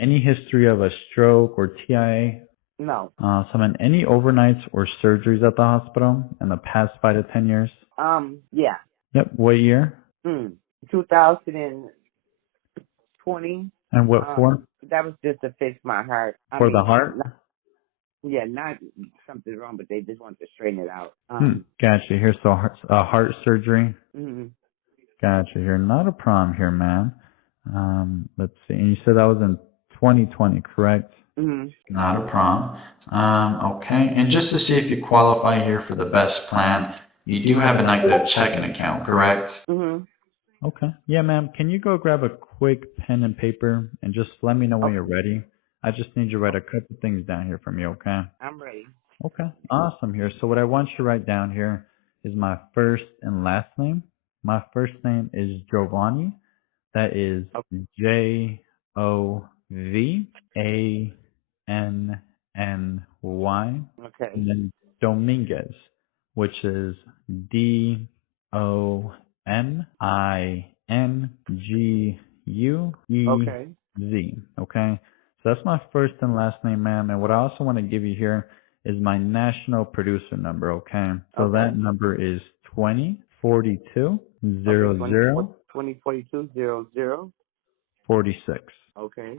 Any history of a stroke or TIA? No. Awesome. And any overnights or surgeries at the hospital in the past 5 to 10 years? Yeah. Yep. What year? 2020. And what for? That was just to fix my heart. I For the mean, heart? not something wrong, but they just wanted to straighten it out. Gotcha. Here's the heart surgery. hmm Gotcha. Here, not a problem here, man. Let's see. And you said that was in 2020, correct? hmm Not a problem. Okay. And just to see if you qualify here for the best plan, you do have an active checking account, correct? hmm Okay. Yeah, ma'am. Can you go grab a quick pen and paper and just let me know when you're Okay. ready? I just need you to write a couple things down here for me, okay? I'm ready. Okay. Awesome here. So what I want you to write down here is my first and last name. My first name is Giovanni. That is Jovanny. Okay. And then Dominguez, which is Okay. Dominguez. Okay. So that's my first and last name, ma'am. And what I also want to give you here is my national producer number, okay? So Okay. that number is 2042 Okay. 00 2042 00. 46. Okay.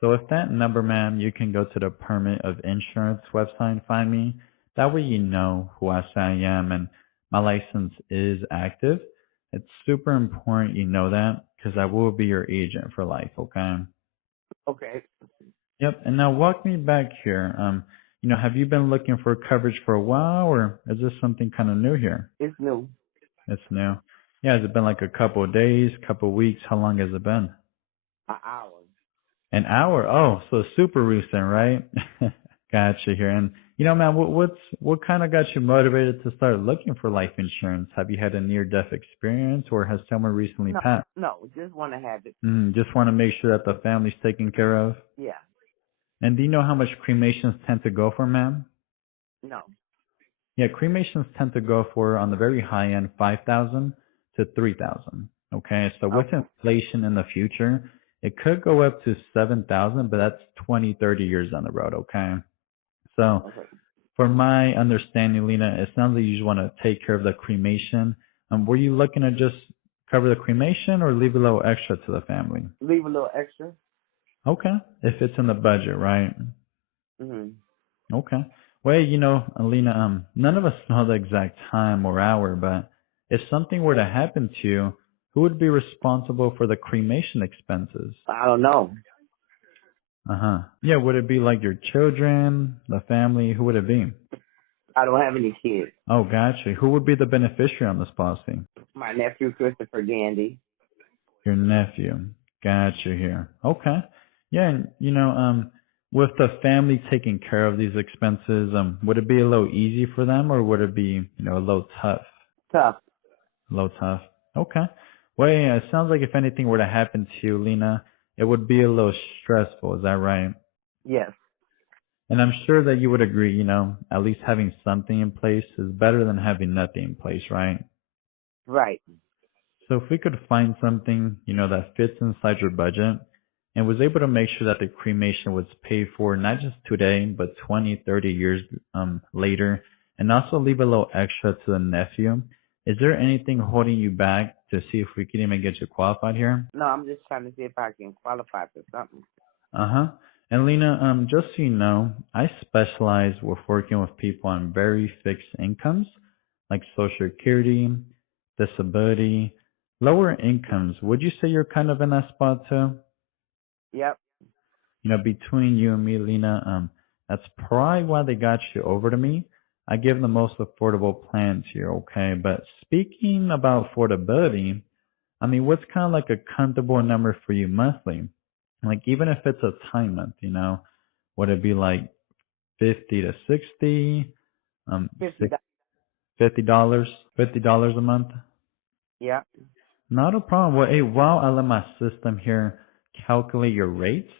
So with that number, ma'am, you can go to the Permit of Insurance website and find me. That way you know who I say I am and my license is active. It's super important you know that because I will be your agent for life, okay? Okay. Yep. And now walk me back here. Have you been looking for coverage for a while or is this something kind of new here? It's new. It's new. Yeah, has it been like a couple of days, couple of weeks? How long has it been? An hour. An hour. Oh, so super recent, right? Gotcha here. And man, what kind of got you motivated to start looking for life insurance? Have you had a near-death experience, or has someone recently No. passed? No. Just want to have it. Just want to make sure that the family's taken care of. Yeah. And do you know how much cremations tend to go for, ma'am? No. Yeah, cremations tend to go for on the very high end, 5,000 to 3,000. Okay, so with Okay. inflation in the future, it could go up to 7,000, but that's 20, 30 years down the road. Okay. So, Okay. for my understanding, Lena, it sounds like you just want to take care of the cremation. Were you looking to just cover the cremation or leave a little extra to the family? Leave a little extra. Okay, if it's in the budget, right? hmm Okay. Well, Lena, none of us know the exact time or hour, but if something were to happen to you, who would be responsible for the cremation expenses? I don't know. Uh-huh. Yeah, would it be like your children, the family? Who would it be? I don't have any kids. Oh, gotcha. Who would be the beneficiary on this policy? My nephew Christopher Gandy. Your nephew. Gotcha here. Okay. Yeah, and with the family taking care of these expenses, would it be a little easy for them or would it be, a little tough? Tough. A little tough. Okay. Well, yeah, it sounds like if anything were to happen to you, Lena, it would be a little stressful. Is that right? Yes. And I'm sure that you would agree, at least having something in place is better than having nothing in place, right? Right. So if we could find something, that fits inside your budget and was able to make sure that the cremation was paid for not just today, but 20, 30 years later, and also leave a little extra to the nephew, is there anything holding you back to see if we can even get you qualified here? No, I'm just trying to see if I can qualify for something. Uh-huh. And Lena, just so you know, I specialize with working with people on very fixed incomes, like Social Security, disability, lower incomes. Would you say you're kind of in that spot too? Yep. Between you and me, Lena, that's probably why they got you over to me. I give the most affordable plans here, okay? But speaking about affordability, I mean, what's kind of like a comfortable number for you monthly? Like even if it's a time month, would it be like 50 to 60, $50. $50, $50 a month? Yep. Not a problem. Well, hey, while I let my system here calculate your rates,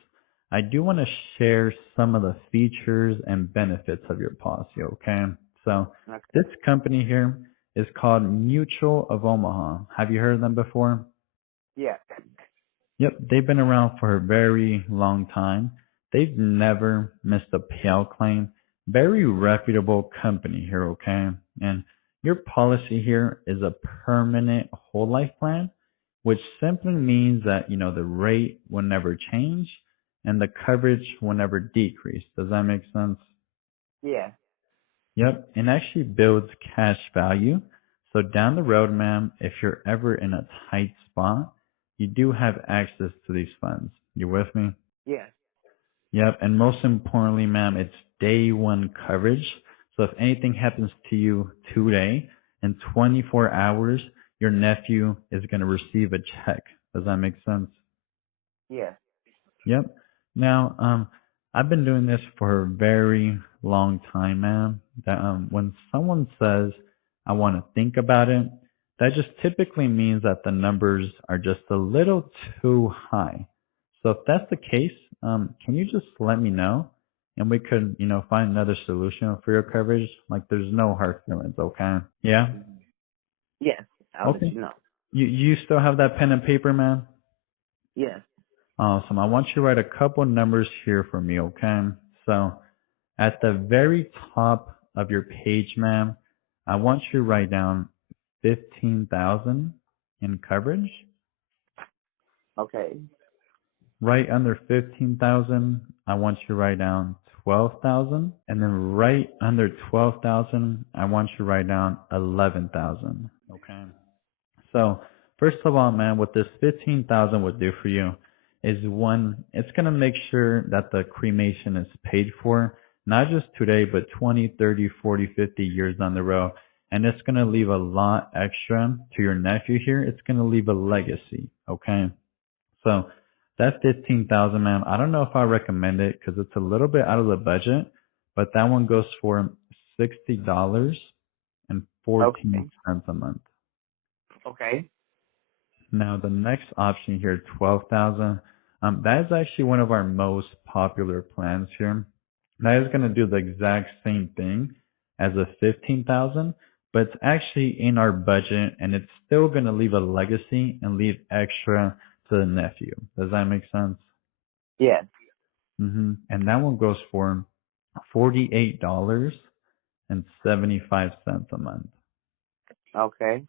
I do want to share some of the features and benefits of your policy, okay? So Okay. this company here is called Mutual of Omaha. Have you heard of them before? Yeah. Yep, they've been around for a very long time. They've never missed a payout claim. Very reputable company here, okay? And your policy here is a permanent whole life plan, which simply means that, the rate will never change and the coverage will never decrease. Does that make sense? Yeah. Yep, and actually builds cash value. So down the road, ma'am, if you're ever in a tight spot, you do have access to these funds. You with me? Yes. Yep, and most importantly, ma'am, it's day one coverage. So if anything happens to you today, in 24 hours, your nephew is going to receive a check. Does that make sense? Yes. Yep. Now, I've been doing this for a very long time, ma'am. That when someone says, "I want to think about it," that just typically means that the numbers are just a little too high. So if that's the case, can you just let me know, and we could, find another solution for your coverage? Like, there's no hard feelings, okay? Yeah. Yes. I'll let Okay. you know. You still have that pen and paper, man? Yes. Awesome. I want you to write a couple numbers here for me, okay? So at the very top of your page, ma'am, I want you to write down 15,000 in coverage. Okay. Right under 15,000, I want you to write down 12,000. And then right under 12,000, I want you to write down 11,000. Okay. So first of all, man, what this 15,000 would do for you is one, it's going to make sure that the cremation is paid for, not just today, but 20, 30, 40, 50 years down the road. And it's going to leave a lot extra to your nephew here. It's going to leave a legacy. Okay. So that 15,000, man, I don't know if I recommend it because it's a little bit out of the budget, but that one goes for $60.14 Okay. a month. Okay. Now the next option here, 12,000, that is actually one of our most popular plans here. That is going to do the exact same thing as a 15,000, but it's actually in our budget and it's still going to leave a legacy and leave extra to the nephew. Does that make sense? Yes. And that one goes for $48.75 a month. Okay.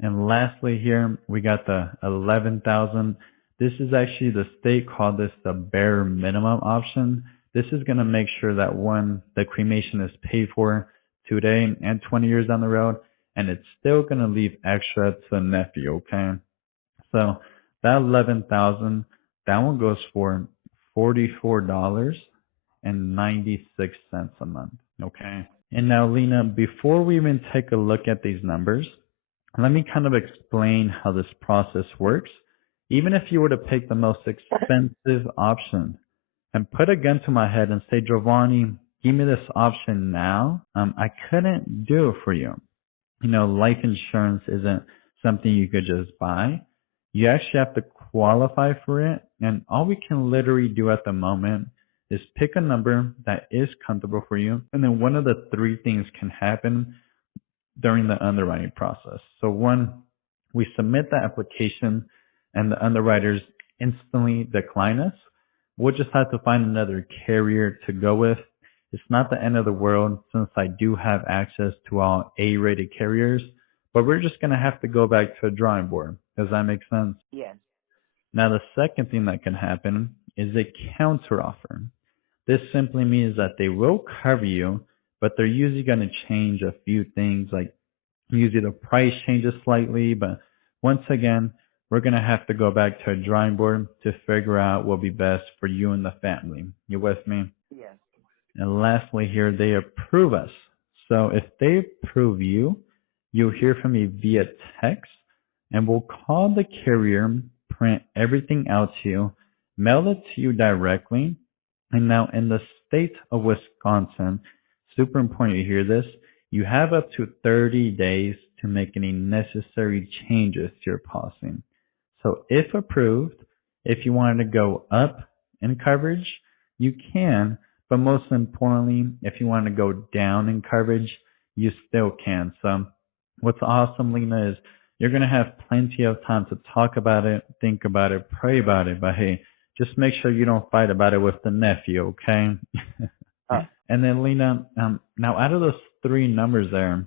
And lastly here, we got the 11,000. This is actually, the state called this the bare minimum option. This is going to make sure that one, the cremation is paid for today and 20 years down the road, and it's still going to leave extra to the nephew, okay? So that 11,000, that one goes for $44.96 a month, okay? And now, Lena, before we even take a look at these numbers, let me kind of explain how this process works. Even if you were to pick the most expensive option and put a gun to my head and say, Giovanni, give me this option now, I couldn't do it for you. Life insurance isn't something you could just buy. You actually have to qualify for it. And all we can literally do at the moment is pick a number that is comfortable for you. And then one of the three things can happen during the underwriting process. So one, we submit the application and the underwriters instantly decline us. We'll just have to find another carrier to go with. It's not the end of the world since I do have access to all A-rated carriers, but we're just going to have to go back to a drawing board. Does that make sense? Yes. Now, the second thing that can happen is a counteroffer. This simply means that they will cover you, but they're usually going to change a few things, like usually the price changes slightly, but once again, we're going to have to go back to a drawing board to figure out what will be best for you and the family. You with me? Yes. And lastly here, they approve us. So if they approve you, you'll hear from me via text and we'll call the carrier, print everything out to you, mail it to you directly. And now in the state of Wisconsin, super important you hear this, you have up to 30 days to make any necessary changes to your policy. So if approved, if you wanted to go up in coverage, you can, but most importantly, if you want to go down in coverage, you still can. So what's awesome, Lena, is you're going to have plenty of time to talk about it, think about it, pray about it. But hey, just make sure you don't fight about it with the nephew, okay? Uh, And then Lena, now out of those three numbers there,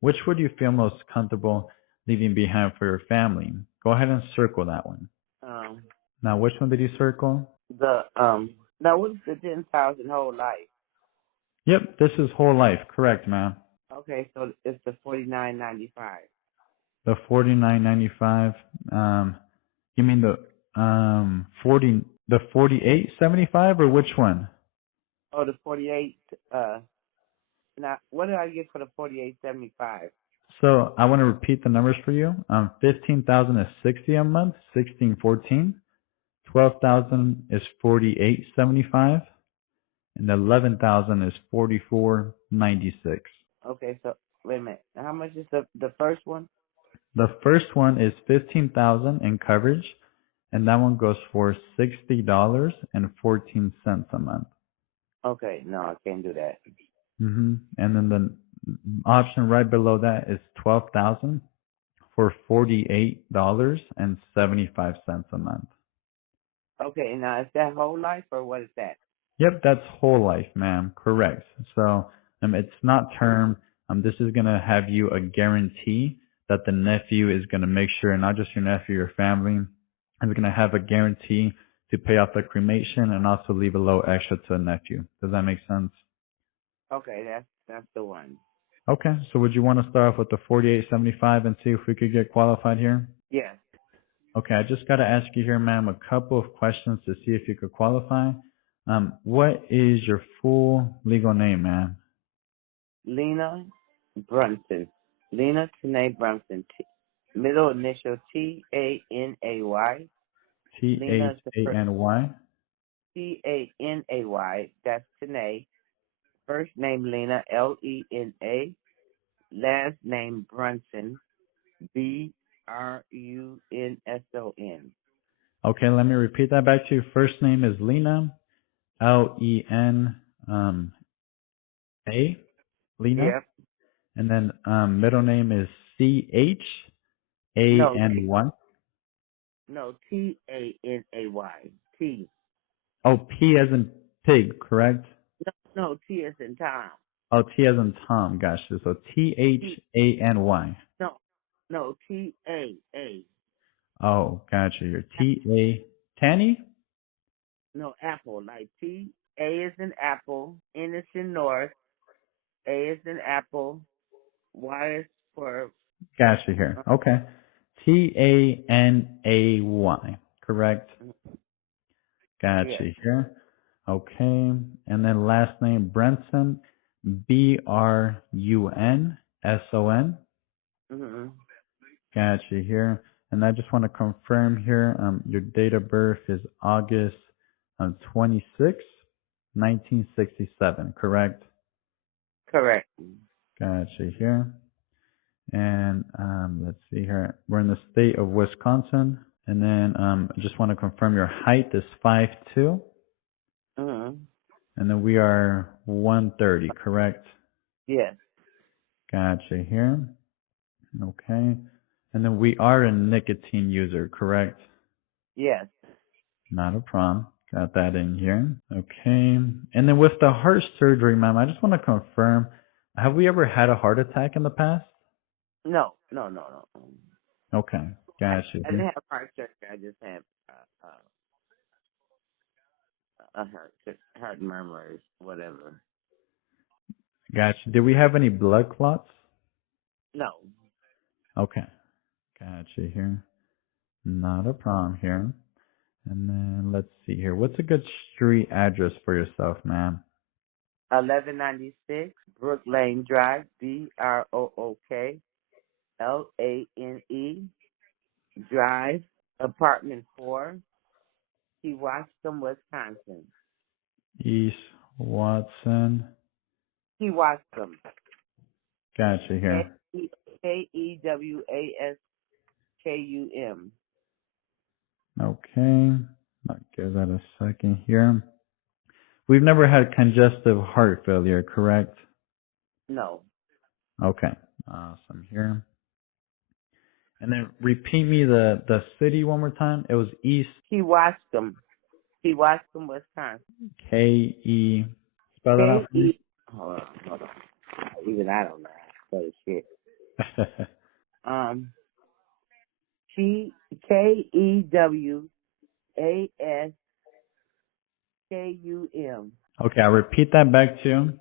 which would you feel most comfortable leaving behind for your family? Go ahead and circle that one. um, Now, which one did you circle? now what's the 10,000 whole life? Yep, this is whole life. Correct, ma'am. Okay, so it's the 49.95. The 49.95. You mean the 48.75 or which one? Oh, the 48. Now what did I get for the 48.75? So I want to repeat the numbers for you. 15,000 is 60 a month, 1614. 12,000 is 48.75, and 11,000 is 44.96. Okay, so wait a minute. How much is the first one? The first one is 15,000 in coverage, and that one goes for $60.14 a month. Okay, no, I can't do that. And then the option right below that is 12,000 for $48.75 a month. Okay, now is that whole life or what is that? Yep, that's whole life, ma'am. Correct. So it's not term. This is going to have you a guarantee that the nephew is going to make sure, not just your nephew, your family, is going to have a guarantee to pay off the cremation and also leave a little extra to the nephew. Does that make sense? Okay, that's the one. Okay, so would you want to start off with the 48.75 and see if we could get qualified here? Yes. Okay, I just got to ask you here, ma'am, a couple of questions to see if you could qualify. What is your full legal name, ma'am? Lena Brunson. Lena Tanae Brunson. Middle initial Tanay. Lena is the first. T-H-A-N-Y? Tanay. That's Tanae. First name Lena, Lena. Last name Brunson, Brunson. Okay, let me repeat that back to you. First name is Lena, Lena, Lena, Yep. and then middle name is No, C-H-A-N-Y. no, Tanay. T. Oh, P as in pig, correct? No, T as in Tom. Oh, T as in Tom, gotcha. So T. T-H-A-N-Y. No, T-A. Oh, gotcha. You're T-A, Tanny? No, Apple. Like T. A is in Apple. N is in North. A is in Apple. Y is for. Gotcha here. Okay. T-A-N-A-Y, correct? Gotcha Yes. here. Okay. And then last name, Brunson, B-R-U-N-S-O-N. Mm-hmm. Gotcha here. And I just want to confirm here, your date of birth is August 26, 1967, correct? Correct. Gotcha here. And let's see here. We're in the state of Wisconsin. And then I just want to confirm your height is 5'2". Mm-hmm. And then we are 130, correct? Yes. Gotcha here. Okay. And then we are a nicotine user, correct? Yes. Not a problem. Got that in here. Okay. And then with the heart surgery, ma'am, I just want to confirm, have we ever had a heart attack in the past? No. Okay. Gotcha I didn't here. have heart surgery. I just had a heart murmurs, whatever. Gotcha. Did we have any blood clots? No. Okay. Gotcha here. Not a problem here. And then let's see here. What's a good street address for yourself, ma'am? 1196 Brook Lane Drive, BROOKLANE Drive, apartment 4, Kewaskum, Wisconsin. East Watson. Kewaskum. Gotcha here. Kewaskum. Okay. I'll give that a second here. We've never had congestive heart failure, correct? No. Okay. Awesome here. And then repeat me the city one more time. It was East Kewaskum, Wisconsin. K-E. Spell that out for me. K-E. Hold on. Even I don't know how to spell shit. Kewaskum. Okay, I'll repeat that back to you.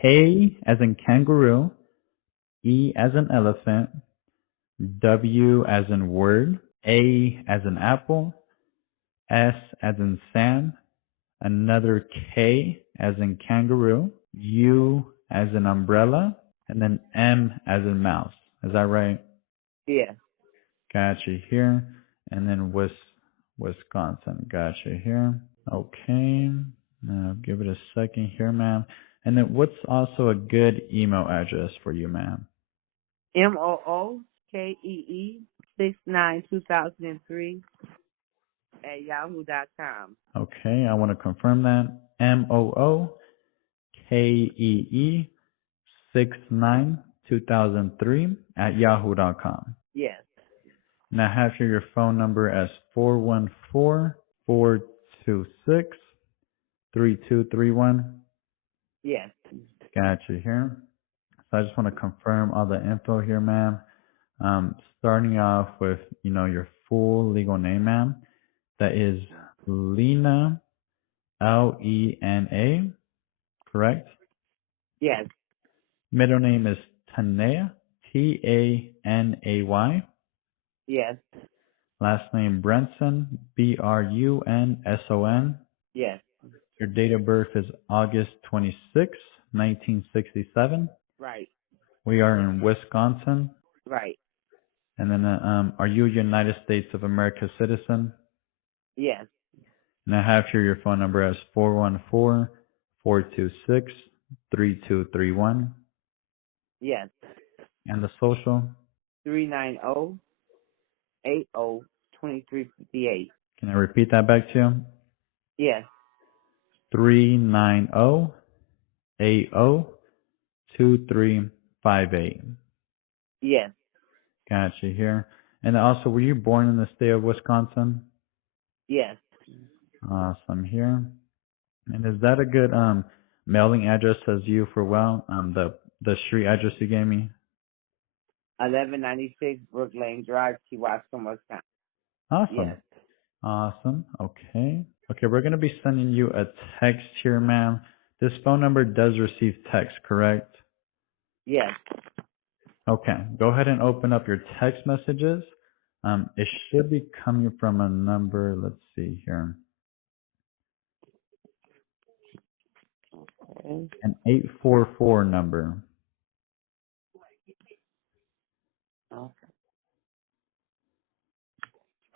K as in kangaroo, E as in elephant, W as in word, A as in apple, S as in Sam, another K as in kangaroo, U as in umbrella, and then M as in mouse. Is that right? Yeah. Gotcha here. And then Wisconsin. Gotcha here. Okay. Now give it a second here, ma'am. And then what's also a good email address for you, ma'am? MOOKEE692003 at yahoo.com. Okay, I want to confirm that. MOOKEE69 2003 at yahoo.com. Yes. And I have here your phone number as 414-426-3231. Yes. Gotcha here. So I just want to confirm all the info here, ma'am. Starting off with, your full legal name, ma'am. That is Lena, Lena, correct? Yes. Middle name is Tanay, Tanay. Yes. Last name Brunson, Brunson. Yes. Your date of birth is August 26, 1967. Right. We are in Wisconsin. Right. And then, are you a United States of America citizen? Yes. And I have here your phone number as 414-426-3231. Yes. And the social? 390-80-2358. Can I repeat that back to you? Yes. 390-80-2358. Yes. Gotcha here. And also, were you born in the state of Wisconsin? Yes. Awesome here. And is that a good mailing address as you for the street address you gave me? 1196 Brook Lane Drive, Kewaskum, Wisconsin. Awesome. Yes. Awesome. Okay. Okay, we're going to be sending you a text here, ma'am. This phone number does receive text, correct? Yes. Okay. Go ahead and open up your text messages. It should be coming from a number. Let's see here. Okay. An 844 number.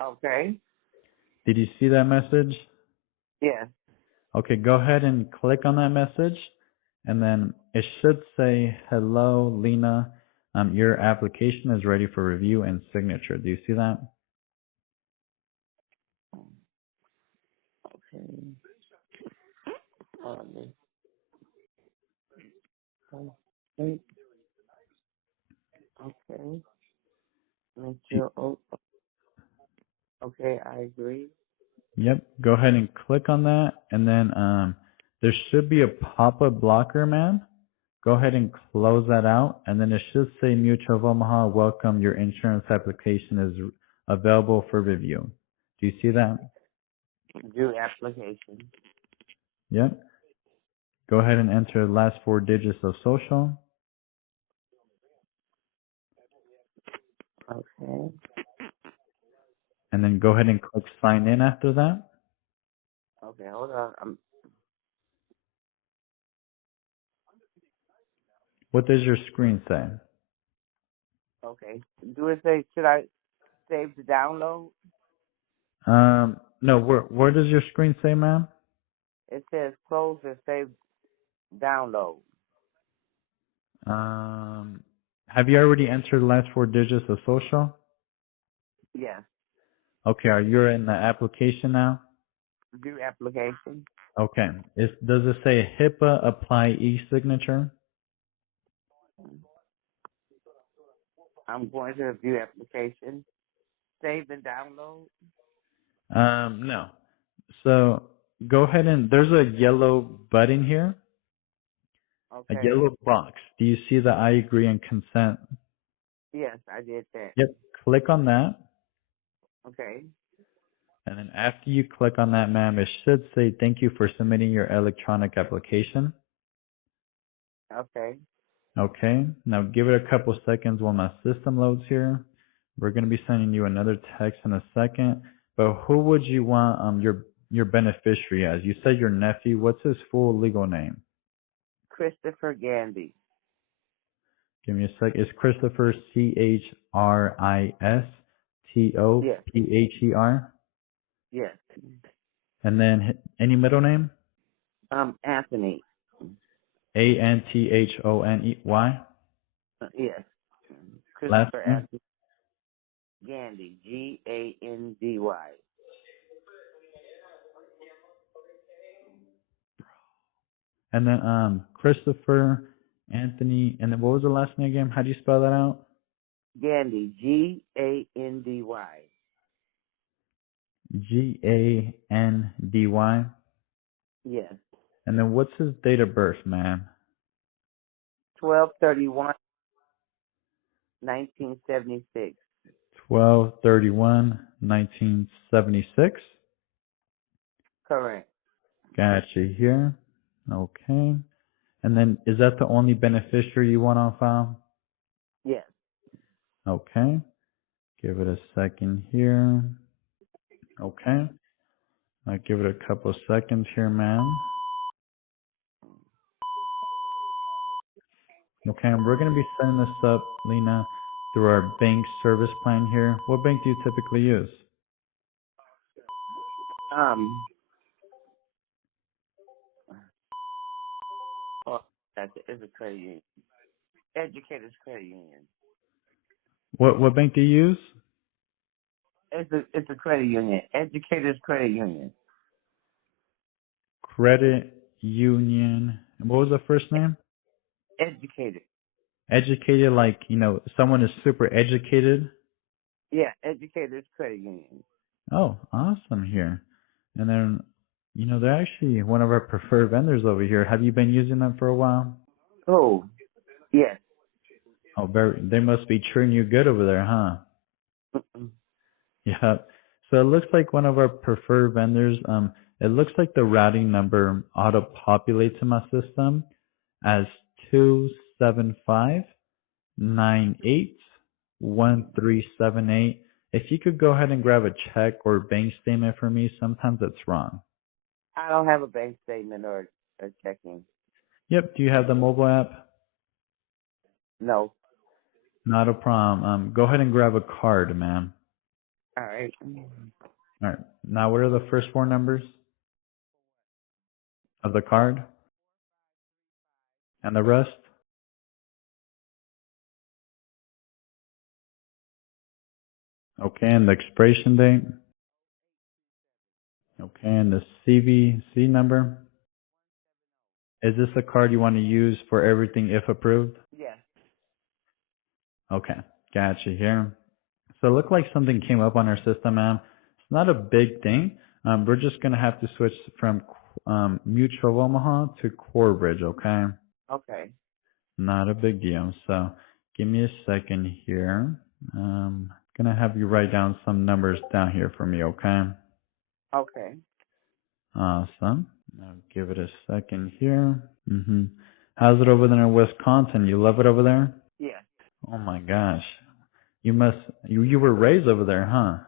Okay. Did you see that message? Yes. Okay, go ahead and click on that message, and then it should say, "Hello, Lena. Your application is ready for review and signature." Do you see that? Okay. Okay. Okay. Make sure. Oh, okay, I agree. Yep. Go ahead and click on that, and then there should be a pop-up blocker, man. Go ahead and close that out, and then it should say Mutual of Omaha, welcome. Your insurance application is available for review. Do you see that? Do application. Yep. Go ahead and enter the last 4 digits of social. Okay. And then go ahead and click sign in after that. Okay, hold on. What does your screen say? Okay. Do it say, should I save the download? No, where does your screen say, ma'am? It says close and save download. Have you already entered the last 4 digits of social? Yes. Okay, are you in the application now? Do application. Okay. Does it say HIPAA apply e-signature? I'm going to view application. Save and download. No. So go ahead and there's a yellow button here, a Okay. yellow box. Do you see the I agree and consent? Yes, I did that. Yep. Click on that. Okay. And then after you click on that, ma'am, it should say thank you for submitting your electronic application. Okay. Okay. Now give it a couple seconds while my system loads here. We're going to be sending you another text in a second. But who would you want your beneficiary as? You said your nephew. What's his full legal name? Christopher Gandy. Give me a sec. It's Christopher Christopher. Yes. And then any middle name? Anthony. Anthony. Yes. Last Christopher name? Anthony Gandy. Gandy. And then Christopher Anthony. And then what was the last name again? How do you spell that out? Gandy. Gandy. Gandy. Yes. And then what's his date of birth, man? 12/31/1976. 12/31/1976. Correct. Gotcha here. Okay. And then is that the only beneficiary you want on file? Yes. Okay. Give it a second here. Okay. I'll give it a couple seconds here, ma'am. Okay, and we're going to be setting this up, Lena, through our bank service plan here. What bank do you typically use? Um. Oh, it's a credit union. Educators Credit Union. What bank do you use? It's a credit union. Educators Credit Union. Credit Union. And what was the first name? Educated. Educated, like, someone is super educated. Yeah, Educators Credit Union. Oh, awesome here. And then, they're actually one of our preferred vendors over here. Have you been using them for a while? Oh, yes. Oh, they must be treating you good over there, huh? Yeah. So it looks like one of our preferred vendors, it looks like the routing number auto-populates in my system as 275981378. If you could go ahead and grab a check or bank statement for me, sometimes it's wrong. I don't have a bank statement or a checking. Yep. Do you have the mobile app? No. Not a problem. Go ahead and grab a card, ma'am. All right. All right. Now, what are the first four numbers of the card and the rest? Okay, and the expiration date. Okay, and the CVC number. Is this a card you want to use for everything if approved? Yes. Okay, gotcha here. So it looked like something came up on our system, ma'am. It's not a big thing. We're just going to have to switch from Mutual of Omaha to Corebridge, okay? Okay. Not a big deal. So give me a second here. Going to have you write down some numbers down here for me, okay? Okay. Awesome. Now give it a second here. How's it over there in Wisconsin? You love it over there? Yes. Oh my gosh. You were raised over there, huh?